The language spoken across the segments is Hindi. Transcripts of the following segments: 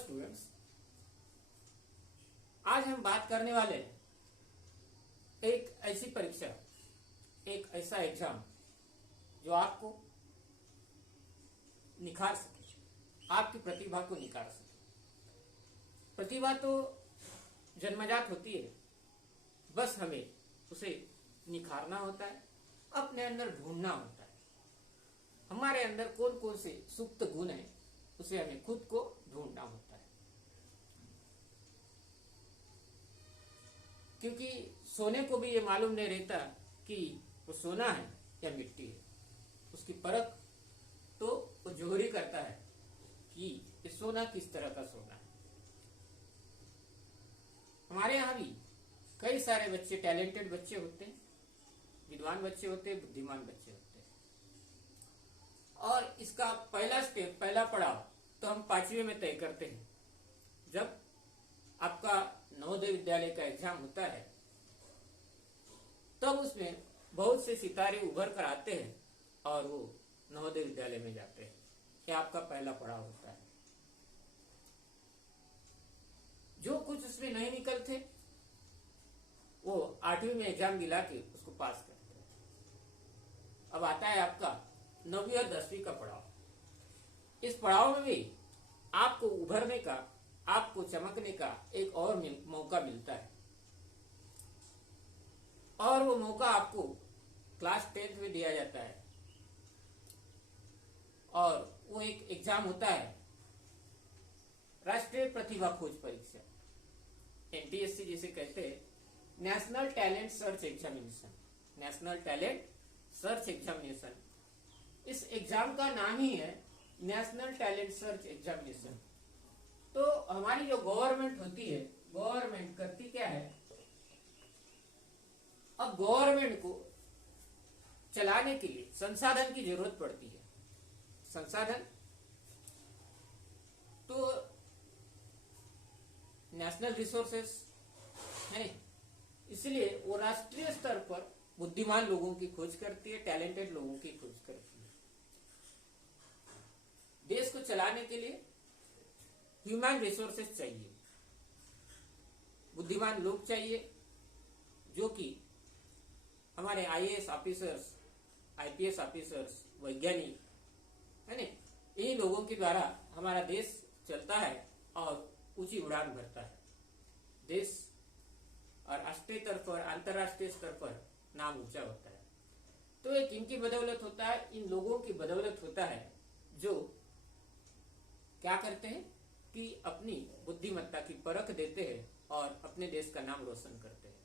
स्टूडेंट्स, आज हम बात करने वाले हैं एक ऐसी परीक्षा, एक ऐसा एग्जाम जो आपको निखार सके, आपकी प्रतिभा को निखार सके। प्रतिभा तो जन्मजात होती है, बस हमें उसे निखारना होता है, अपने अंदर ढूंढना होता है। हमारे अंदर कौन कौन से सुप्त गुण हैं, उसे हमें खुद को ढूंढना होता है। क्योंकि सोने को भी ये मालूम नहीं रहता कि वो सोना है या मिट्टी है। उसकी परख तो वो जोहरी करता है कि ये सोना किस तरह का सोना है। हमारे यहाँ भी कई सारे बच्चे, टैलेंटेड बच्चे होते हैं, विद्वान बच्चे होते हैं, बुद्धिमान बच्चे होते हैं। और इसका पहला स्टेप, पहला पड़ाव तो हम 5वीं में तय करते हैं। जब आपका नवोदय विद्यालय का एग्जाम होता है, तब उसमें बहुत से सितारे उभर कर आते हैं और वो नवोदय विद्यालय में जाते हैं। यह आपका पहला पड़ाव होता है। जो कुछ उसमें नहीं निकलते, वो 8वीं में एग्जाम दिला के उसको पास करते हैं। अब आता है आपका 9वीं और 10वीं का पड़ाव। इस पड़ाव में भी आपको उभरने का, आपको चमकने का एक और मौका मिलता है। और वो मौका आपको क्लास 10th में दिया जाता है। और वो एक एग्जाम होता है, राष्ट्रीय प्रतिभा खोज परीक्षा, NTSC जिसे कहते हैं, national talent search examination. National talent search examination, इस एग्जाम का नाम ही है नेशनल टैलेंट सर्च एग्जामिनेशन। तो हमारी जो गवर्नमेंट होती है, गवर्नमेंट करती क्या है, अब गवर्नमेंट को चलाने के लिए संसाधन की जरूरत पड़ती है। संसाधन तो नेशनल रिसोर्सेस है, इसलिए वो राष्ट्रीय स्तर पर बुद्धिमान लोगों की खोज करती है, टैलेंटेड लोगों की खोज करती है। देश को चलाने के लिए ह्यूमन रिसोर्सेस चाहिए, बुद्धिमान लोग चाहिए, जो कि हमारे IAS ऑफिसर्स, IPS ऑफिसर्स, वैज्ञानिक है ना, इन्हीं लोगों के द्वारा हमारा देश चलता है और ऊंची उड़ान भरता है। देश और राष्ट्रीय स्तर पर, अंतरराष्ट्रीय स्तर पर नाम ऊंचा होता है। तो एक इनकी बदौलत होता है, इन लोगों की बदौलत होता है, जो क्या करते हैं कि अपनी बुद्धिमत्ता की परख देते हैं और अपने देश का नाम रोशन करते हैं।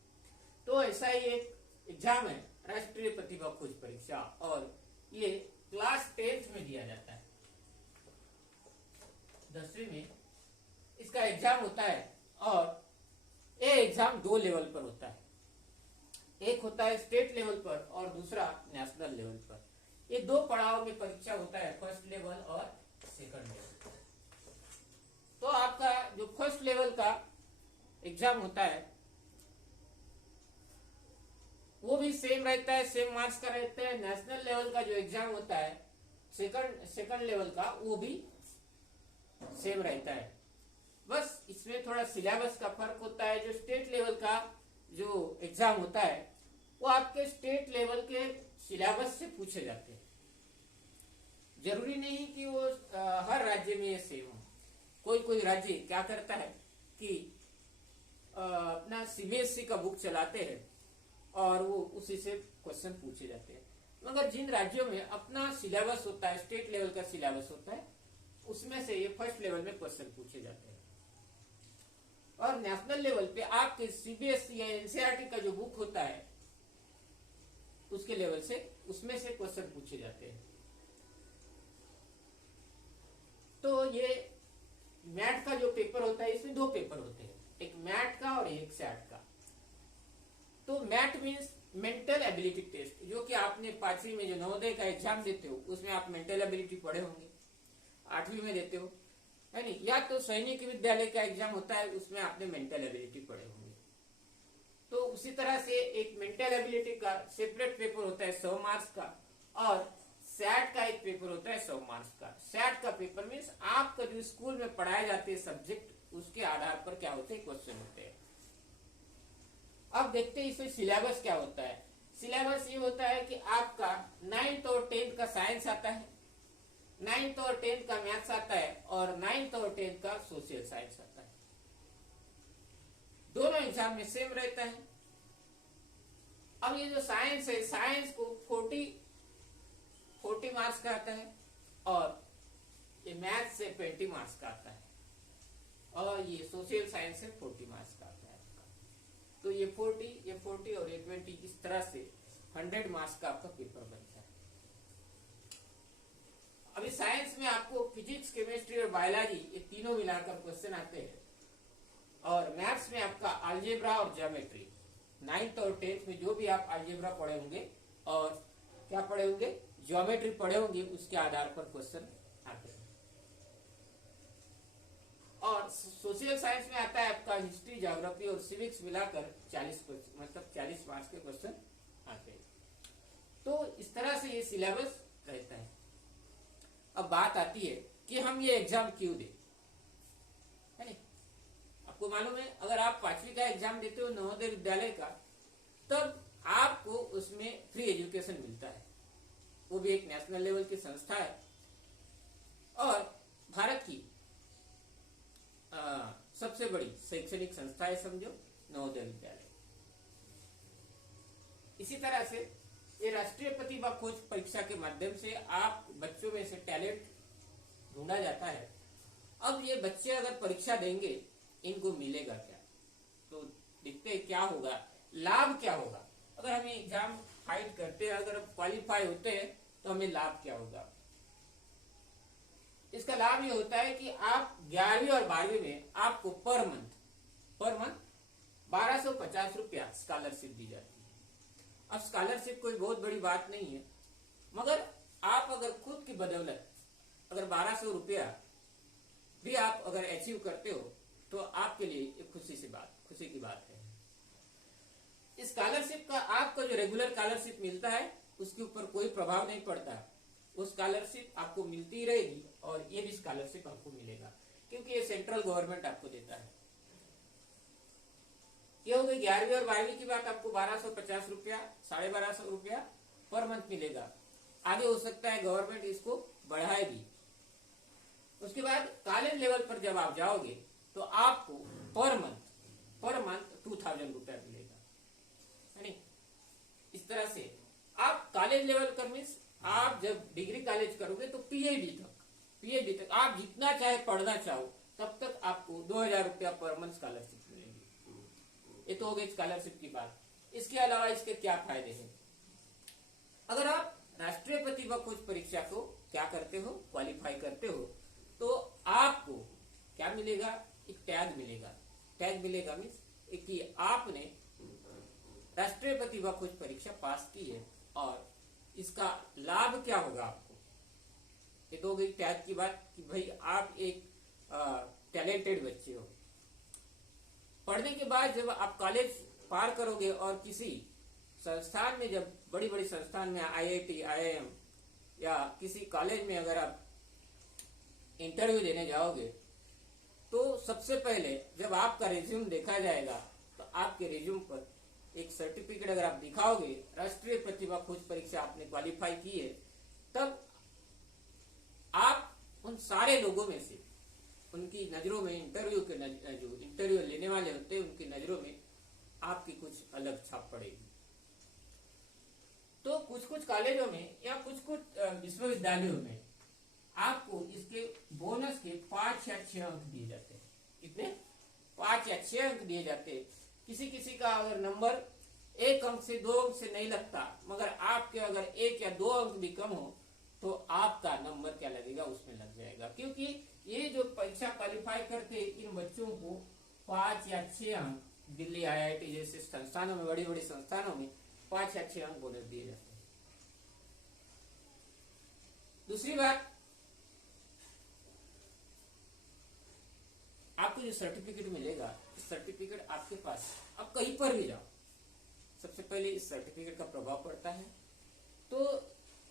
तो ऐसा ही एक एग्जाम है, राष्ट्रीय प्रतिभा खोज परीक्षा, और ये क्लास 10th में दिया जाता है। 10वीं में इसका एग्जाम होता है, और ये एग्जाम 2 लेवल पर होता है। एक होता है स्टेट लेवल पर और दूसरा नेशनल लेवल पर। ये 2 पड़ाव में परीक्षा होता है, फर्स्ट लेवल और सेकंड लेवल। तो आपका जो फर्स्ट लेवल का एग्जाम होता है, वो भी सेम रहता है, सेम मार्क्स का रहता है। नेशनल लेवल का जो एग्जाम होता है, सेकंड लेवल का, वो भी सेम रहता है। बस इसमें थोड़ा सिलेबस का फर्क होता है। जो स्टेट लेवल का जो एग्जाम होता है, वो आपके स्टेट लेवल के सिलेबस से पूछे जाते हैं। जरूरी नहीं कि वो हर राज्य में ये सेम हो। कोई कोई राज्य क्या करता है कि अपना CBSE का बुक चलाते हैं और वो उसी से क्वेश्चन पूछे जाते हैं। मगर जिन राज्यों में अपना सिलेबस होता है, स्टेट लेवल का सिलेबस होता है, उसमें से ये फर्स्ट लेवल में क्वेश्चन पूछे जाते हैं। और नेशनल लेवल पे आपके CBSE या NCERT का जो बुक होता है, उसके लेवल से, उसमें से क्वेश्चन पूछे जाते हैं। तो ये मैट का जो पेपर होता है, इसमें 2 पेपर होते हैं, एक मैट का और एक सैट का। तो MAT means mental ability test, जो कि आपने 5वीं में जो नवोदय का एग्जाम देते हो, उसमें आप मेंटल एबिलिटी पढ़े होंगे, 8वीं में देते हो, है नहीं? या तो सैनिक विद्यालय का एग्जाम होता है, उसमें आपने मेंटल एबिलिटी पढ़े होंगे। तो उसी तरह से एक मेंटल एबिलिटी का सेपरेट पेपर होता है 100 मार्क्स का, और सैट का एक पेपर होता है 100 मार्क्स का। सैट का पेपर मीन्स आपका जो स्कूल में पढ़ाए जाते हैं सब्जेक्ट, उसके आधार पर क्या होते हैं, क्वेश्चन होते हैं। अब देखते हैं इसमें सिलेबस क्या होता है। सिलेबस ये होता है कि आपका 9th और 10th का साइंस आता है, 9th और 10th का मैथ्स आता है, और 9th और 10th का सोशल साइंस आता है। दोनों एग्जाम में सेम रहता है। अब ये जो साइंस है, साइंस को 40 मार्क्स का आता है, और ये मैथ्स से 20 मार्क्स का आता है, और ये सोशल साइंस से 40 मार्क्स का आता है आपका। तो ये 40 और ये 20, इस तरह से 100 मार्क्स का आपका पेपर बनता है। अभी साइंस में आपको फिजिक्स, केमिस्ट्री और बायोलॉजी ये तीनों मिलाकर क्वेश्चन आते हैं, और मैथ्स में आपका अलजेब्रा और ज्योमेट्री। 9th और 10th में जो भी आप अलजेब्रा पढ़े होंगे और क्या पढ़े होंगे, ज्योमेट्री पढ़े होंगे, उसके आधार पर क्वेश्चन आते हैं। और सोशल साइंस में आता है आपका हिस्ट्री, ज्योग्राफी और सिविक्स मिलाकर 40 मार्क्स के क्वेश्चन आते हैं। तो इस तरह से ये सिलेबस रहता है। अब बात आती है कि हम ये एग्जाम क्यों दें, है नहीं? आपको मालूम है, अगर आप 5वीं का एग्जाम देते हो नवोदय विद्यालय का, तब आपको उसमें फ्री एजुकेशन मिलता है। वो भी एक नेशनल लेवल की संस्था है, और भारत की सबसे बड़ी शैक्षणिक संस्था है, समझो, नवोदय विद्यालय। इसी तरह से ये राष्ट्रीय प्रतिभा खोज परीक्षा के माध्यम से आप बच्चों में से टैलेंट ढूंढा जाता है। अब ये बच्चे अगर परीक्षा देंगे, इनको मिलेगा क्या? तो देखते हैं क्या होगा, लाभ क्या होगा। अगर हम एग्जाम फाइट करते हैं, अगर क्वालिफाई होते हैं, तो हमें लाभ क्या होगा? इसका लाभ ये होता है कि आप 11वीं और 12वीं में आपको पर मंथ 1250 रुपया स्कॉलरशिप दी जाती है। अब स्कॉलरशिप कोई बहुत बड़ी बात नहीं है, मगर आप अगर खुद की बदौलत अगर 1200 रुपया भी आप अगर अचीव करते हो, तो आपके लिए एक खुशी की बात है। इस स्कॉलरशिप का आपका जो रेगुलर स्कॉलरशिप मिलता है, उसके ऊपर कोई प्रभाव नहीं पड़ता। वो स्कॉलरशिप आपको मिलती रहेगी, और ये भी स्कॉलरशिप आपको मिलेगा, क्योंकि ये सेंट्रल गवर्नमेंट आपको देता है। ये हो गई 11वीं और 12वीं की बात। आपको 1250 रुपया, 1250 रुपया पर मंथ मिलेगा। आगे हो सकता है गवर्नमेंट इसको बढ़ाए भी। उसके बाद कॉलेज लेवल पर जब आप जाओगे, तो आपको पर मंथ 2000 रुपया मिलेगा, है नहीं? इस तरह से आप कॉलेज लेवल कर मीन्स आप जब डिग्री कॉलेज करोगे, तो पीएचडी तक आप जितना चाहे पढ़ना चाहो, तब तक आपको 2000 रुपया पर मंथ स्कॉलरशिप मिलेगी। ये तो हो गई स्कॉलरशिप की बात। इसके अलावा इसके क्या फायदे हैं? अगर आप राष्ट्रीय प्रतिभा खोज परीक्षा को क्या करते हो, क्वालिफाई करते हो, तो आपको क्या मिलेगा? एक टैग मिलेगा मीन्स कि आपने राष्ट्रीय प्रतिभा खोज परीक्षा पास की है। और इसका लाभ क्या होगा आपको? ये तो हो गई टैग की बात कि भाई आप एक टैलेंटेड बच्चे हो। पढ़ने के बाद जब आप कॉलेज पार करोगे, और किसी संस्थान में, जब बड़ी बड़ी संस्थान में IIT, IIM या किसी कॉलेज में अगर आप इंटरव्यू देने जाओगे, तो सबसे पहले जब आपका रिज्यूम देखा जाएगा, तो आपके रिज्यूम पर एक सर्टिफिकेट अगर आप दिखाओगे, राष्ट्रीय प्रतिभा खोज परीक्षा आपने क्वालिफाई की है, तब आप उन सारे लोगों में से, उनकी नजरों में, जो इंटरव्यू लेने वाले होते हैं, उनकी नजरों में आपकी कुछ अलग छाप पड़ेगी। तो कुछ कॉलेजों में या कुछ विश्वविद्यालयों में आपको इसके बोनस के 5 या 6 अंक दिए जाते हैं। कितने? 5 या 6 अंक दिए जाते हैं। किसी का अगर नंबर 1 अंक से 2 अंक से नहीं लगता, मगर आपके अगर 1 या 2 अंक भी कम हो, तो आपका नंबर क्या लगेगा, उसमें लग जाएगा। क्योंकि ये जो परीक्षा क्वालिफाई करते इन बच्चों को 5 या 6 अंक दिल्ली IIT जैसे संस्थानों में, बड़ी बड़ी संस्थानों में 5 या 6 अंक बोनस दिए जाते हैं। दूसरी बात, आपको जो सर्टिफिकेट मिलेगा, इस सर्टिफिकेट आपके पास, आप कहीं पर भी जाओ, सबसे पहले इस सर्टिफिकेट का प्रभाव पड़ता है। तो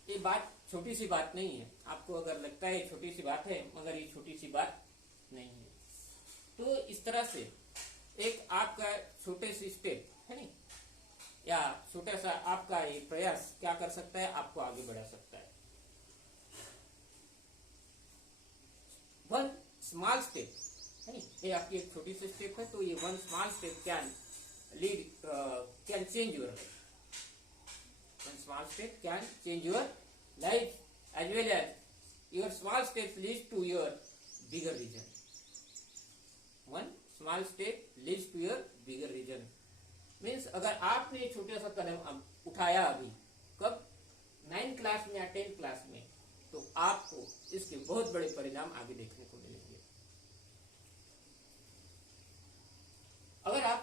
ये बात छोटी सी बात नहीं है। आपको अगर लगता है छोटी सी बात है, मगर ये छोटी सी बात नहीं है। तो इस तरह से एक आपका छोटे से स्टेप है नहीं, या छोटा सा आपका ये प्रयास क्या कर सकता है, आपको आगे बढ़ा सकता है। वन स्मॉल स्टेप है नहीं, ये आपकी एक छोटी सी स्टेप है, तो ये one small step can lead can change your life. One small step can change your life as well as your small steps leads to your bigger vision. One small step leads to your bigger vision means अगर आपने छोटा सा कदम उठाया अभी, कब 9th क्लास में या 10th क्लास में, तो आपको इसके बहुत बड़े परिणाम आगे देखने को मिलेंगे। अगर आप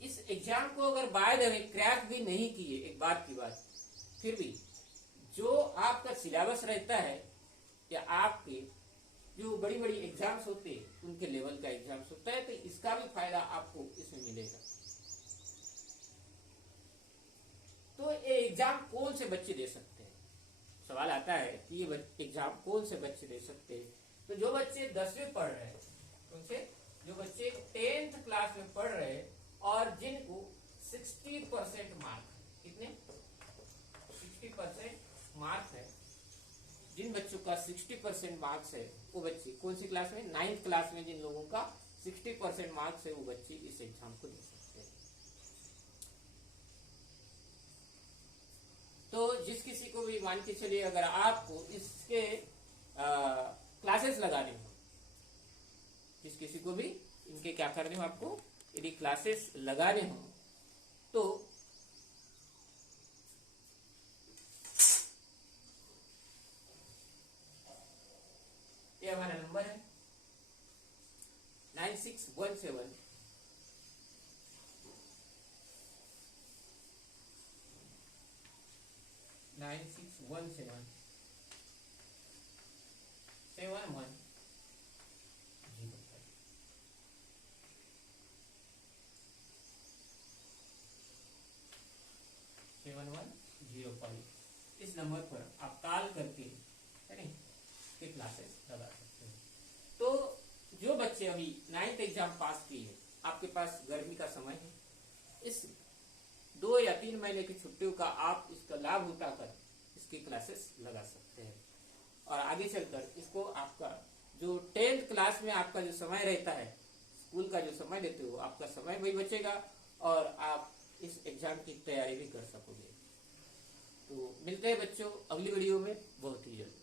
इस एग्जाम को अगर बाय द वे क्रैक भी नहीं किए, एक बात की बात, फिर भी जो आपका सिलेबस रहता है या आपके जो बड़ी बड़ी एग्जाम्स होते हैं उनके लेवल का एग्जाम्स होता है, तो इसका भी फायदा आपको इसमें मिलेगा। तो ये एग्जाम कौन से बच्चे दे सकते हैं, सवाल आता है कि ये एग्जाम कौन से बच्चे दे सकते हैं। तो जो बच्चे 10वीं पढ़ रहे हैं, उनसे जो बच्चे 10th क्लास में पढ़ रहे हैं और जिनको 60% मार्क, कितने 60% मार्क्स है, जिन बच्चों का 60% मार्क्स है, वो बच्चे कौन सी क्लास में, 9th क्लास में जिन लोगों का 60% मार्क्स है, वो बच्चे इस एग्जाम को दे सकते हैं। तो जिस किसी को भी मान के चलिए अगर आपको इसके क्लासेस लगाने हो, जिस किसी को भी इनके क्या करने हो, आपको यदि क्लासेस लगाने हो, तो ये हमारा नंबर है 9617 7105 7105। इस नंबर पर आप कॉल करके क्लासेस लगा सकते हैं। तो जो बच्चे अभी 9th एग्जाम पास किए, आपके पास गर्मी का समय है, इस 2 या 3 महीने की छुट्टियों का आप इसका लाभ उठाकर इसकी क्लासेस लगा सकते हैं, और आगे चलकर इसको आपका जो 10th क्लास में आपका जो समय रहता है, स्कूल का जो समय देते हो, आपका समय वही बचेगा और आप इस एग्जाम की तैयारी भी कर सकोगे। तो मिलते हैं बच्चों अगली वीडियो में बहुत ही जल्द।